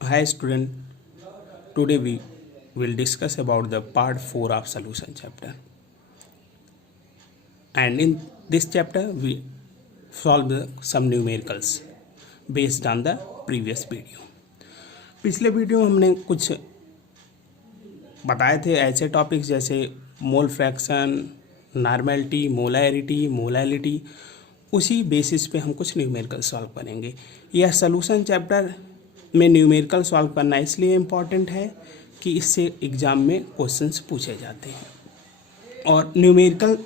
Hi student, today we will discuss about the part 4 of solution chapter. And in this chapter we solve some numericals based on the previous video. पिछले video में हमने कुछ बताए थे ऐसे topics जैसे mole fraction, normality, molarity, molality. उसी basis पे हम कुछ न्यूमेरिकल सॉल्व करेंगे। यह सॉल्यूशन चैप्टर में न्यूमेरिकल सॉल्व करना इसलिए इम्पॉर्टेंट है कि इससे एग्ज़ाम में क्वेश्चंस पूछे जाते हैं और न्यूमेरिकल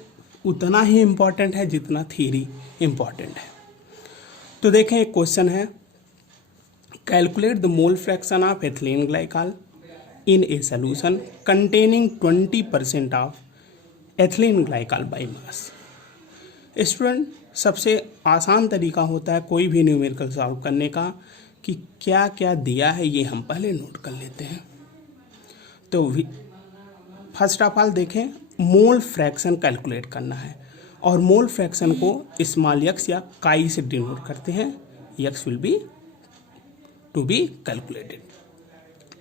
उतना ही इम्पॉर्टेंट है जितना थ्योरी इम्पॉर्टेंट है। तो देखें, एक क्वेश्चन है, calculate the mole fraction of ethylene glycol in A solution containing 20% of ethylene glycol by mass. Student, सबसे आसान तरीका होता है कोई भी न्यूमेरिकल सॉल्व करने का कि क्या क्या दिया है ये हम पहले नोट कर लेते हैं। तो फर्स्ट ऑफ ऑल देखें, मोल फ्रैक्शन कैलकुलेट करना है और मोल फ्रैक्शन को स्मॉल एक्स या काई से डिनोट करते हैं। X will be to be calculated.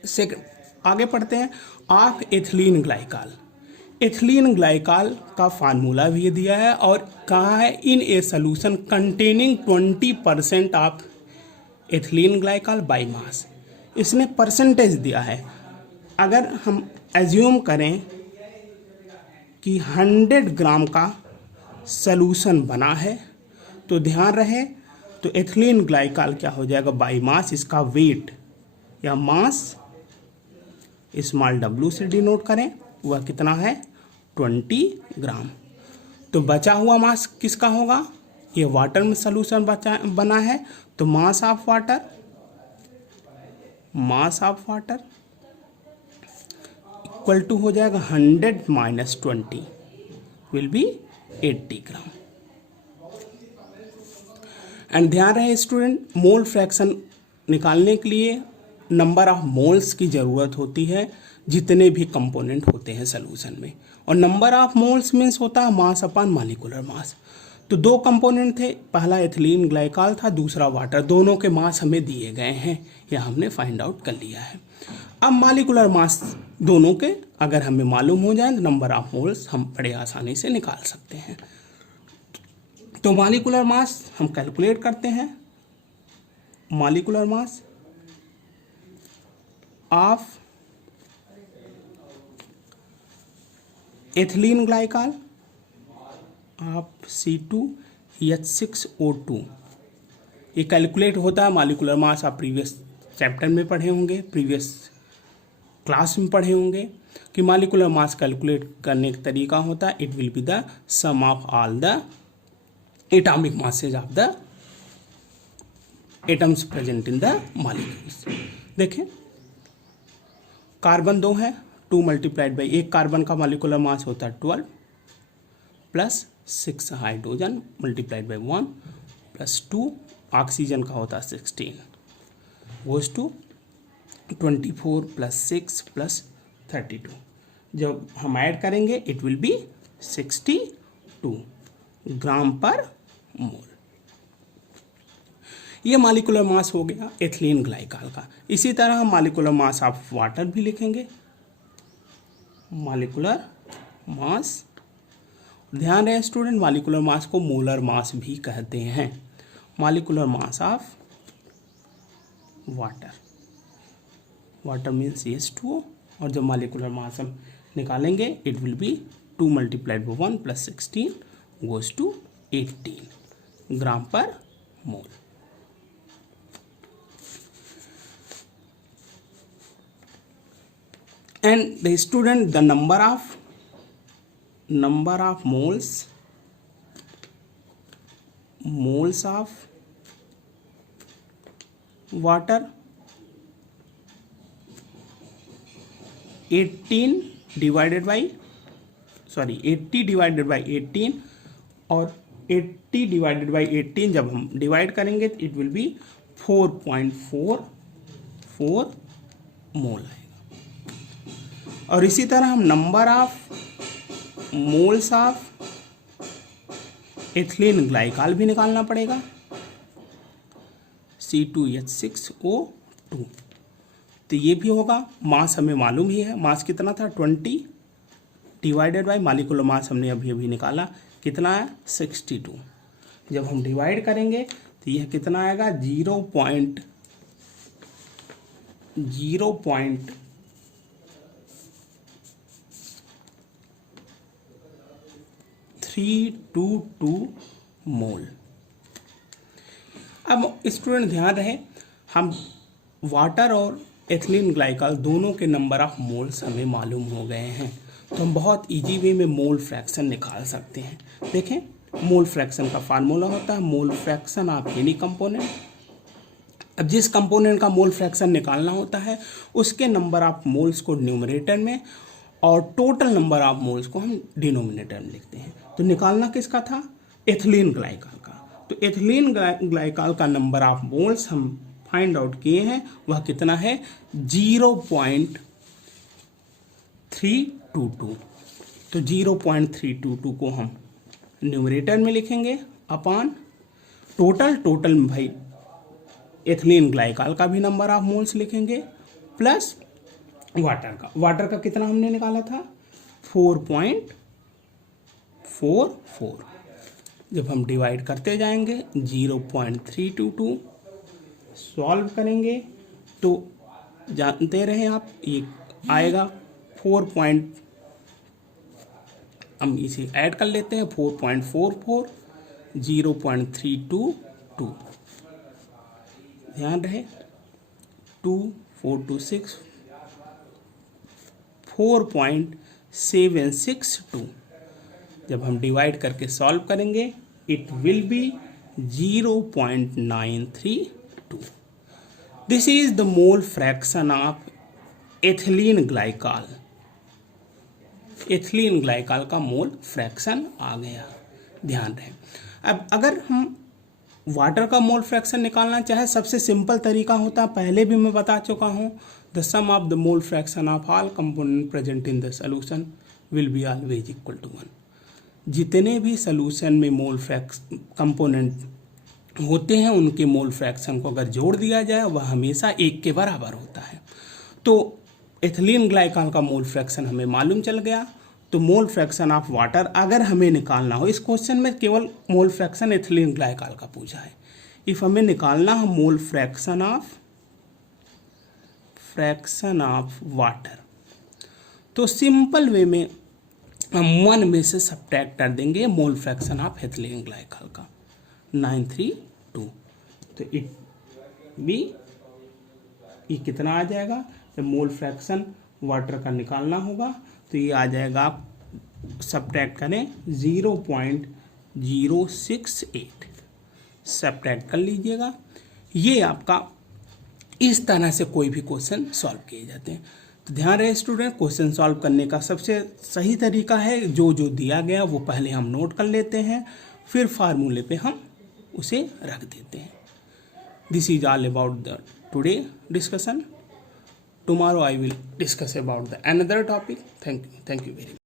Second, आगे पढ़ते हैं, of ethylene glycol. Ethylene glycol का फार्मूला भी दिया है और कहा है इन a solution containing 20% of ethylene glycol by mass. इसने परसेंटेज दिया है। अगर हम एज्यूम करें कि 100 ग्राम का सॉल्यूशन बना है तो ध्यान रहे, तो एथिलीन ग्लाइकॉल क्या हो जाएगा बाय मास, इसका वेट या मास स्मॉल w से डिनोट करें, वह कितना है 20 ग्राम। तो बचा हुआ मास किसका होगा, ये वाटर में सॉल्यूशन बना है तो mass of water equal to हो जाएगा 100 minus 20 will be 80 gram. And ध्यान रहे स्टूडेंट, मोल फ्रैक्शन निकालने के लिए नंबर ऑफ मोल्स की ज़रूरत होती है जितने भी कंपोनेंट होते हैं सॉल्यूशन में, और नंबर ऑफ मोल्स मीन्स होता है मास अपॉन मॉलिक्यूलर मास। तो दो कंपोनेंट थे, पहला एथिलीन ग्लाइकॉल था, दूसरा वाटर। दोनों के मास हमें दिए गए हैं, यह हमने फाइंड आउट कर लिया है। अब मॉलिक्यूलर मास दोनों के अगर हमें मालूम हो जाए तो नंबर ऑफ मोल्स हम बड़े आसानी से निकाल सकते हैं। तो मॉलिक्यूलर मास हम कैलकुलेट करते हैं। Molecular mass of ethylene glycol of C2H6O2, ये कैलकुलेट होता है। मॉलिक्यूलर मास आप प्रीवियस चैप्टर में पढ़े होंगे, प्रीवियस क्लास में पढ़े होंगे कि मॉलिक्यूलर मास कैलकुलेट करने का तरीका होता है, it will be the sum of all the atomic masses of the atoms present in the molecules. देखें, कार्बन 2 है, 2 मल्टीप्लाइड बाई, एक कार्बन का मॉलिक्यूलर मास होता है 12 plus 6 hydrogen multiplied by 1 plus 2 oxygen का होता है 16 गोज टू 24 प्लस 6 प्लस 32। जब हम ऐड करेंगे it will B 62 gram per मोल। ये मॉलिक्यूलर मास हो गया एथिलीन ग्लाइकॉल का। इसी तरह हम मॉलिक्यूलर मास ऑफ वाटर भी लिखेंगे। मॉलिक्यूलर मास, ध्यान रहे स्टूडेंट, मॉलिक्यूलर मास को मोलर मास भी कहते हैं। Molecular mass of water means H2O, और जब मॉलिक्यूलर मास हम निकालेंगे it will be 2 multiplied by 1 plus 16 goes to 18 gram per mole. And the student, the number of moles of water 80 divided by 18, और 80 divided by 18 जब हम divide करेंगे it will B 4.44 मोल आएगा। और इसी तरह हम number of moles of ethylene glycol भी निकालना पड़ेगा, C2H6O2। तो ये भी होगा। मास हमें मालूम ही है, मास कितना था 20 डिवाइडेड बाई मॉलिक्यूलर मास हमने अभी अभी निकाला, कितना है 62। जब हम डिवाइड करेंगे तो यह कितना आएगा 0.322 मोल। अब स्टूडेंट ध्यान रहे, हम वाटर और एथिलीन ग्लाइकॉल दोनों के नंबर ऑफ मोल्स हमें मालूम हो गए हैं, तो हम बहुत इजी वे में मोल फ्रैक्शन निकाल सकते हैं। देखें, मोल फ्रैक्शन का फार्मूला होता है मोल फ्रैक्शन ऑफ एनी कंपोनेंट। अब जिस कंपोनेंट का मोल फ्रैक्शन निकालना होता है उसके नंबर ऑफ मोल्स को न्यूमरेटर में और टोटल नंबर ऑफ मोल्स को हम डिनोमिनेटर में लिखते हैं। तो निकालना किसका था, एथिलीन ग्लाइकॉल का। तो एथिलीन ग्लाइकॉल का नंबर ऑफ मोल्स हम फाइंड आउट किए हैं, वह कितना है 0.322। तो 0.322 को हम न्यूमरेटर में लिखेंगे अपॉन टोटल में भाई एथिलीन ग्लाइकॉल का भी नंबर ऑफ मोल्स लिखेंगे प्लस वाटर का कितना हमने निकाला था 4.44। जब हम डिवाइड करते जाएंगे 0.322 सॉल्व करेंगे तो जानते रहे आप ये आएगा 4. हम इसे ऐड कर लेते हैं 4.44 0.322। ध्यान रहे 2 4 2 6 4.762। जब हम डिवाइड करके सॉल्व करेंगे it will B 0.932। This is the mole fraction of ethylene glycol. Ethylene glycol का मोल फ्रैक्शन आ गया, ध्यान रहे। अब अगर हम वाटर का मोल फ्रैक्शन निकालना चाहे, सबसे सिंपल तरीका होता है, पहले भी मैं बता चुका हूँ, the sum of the mole fraction of all component present in the solution will be always equal to 1। जितने भी सोल्यूशन में मोल कंपोनेंट होते हैं उनके मोल फ्रैक्शन को अगर जोड़ दिया जाए वह हमेशा 1 के बराबर होता है। तो एथिलीन ग्लाइकॉल का मोल फ्रैक्शन हमें मालूम चल गया। तो मोल फ्रैक्शन ऑफ वाटर अगर हमें निकालना हो, इस क्वेश्चन में केवल मोल फ्रैक्शन एथिलीन ग्लाइकॉल का पूछा है। इफ हमें निकालना हो मोल फ्रैक्शन ऑफ वाटर, तो सिंपल वे में हम 1 में से सब्ट्रैक्ट कर देंगे मोल फ्रैक्शन ऑफ एथिलीन ग्लाइकॉल का 932। तो इट भी ये कितना आ जाएगा, जब मोल फ्रैक्शन वाटर का निकालना होगा तो ये आ जाएगा, आप सब्ट्रैक्ट करें 0.068 सब्ट्रैक्ट कर लीजिएगा। ये आपका इस तरह से कोई भी क्वेश्चन सॉल्व किए जाते हैं। तो ध्यान रहे स्टूडेंट, क्वेश्चन सॉल्व करने का सबसे सही तरीका है जो दिया गया वो पहले हम नोट कर लेते हैं, फिर फार्मूले पे हम उसे रख देते हैं। This is all about the today discussion. Tomorrow I will discuss about the another topic. Thank you very much.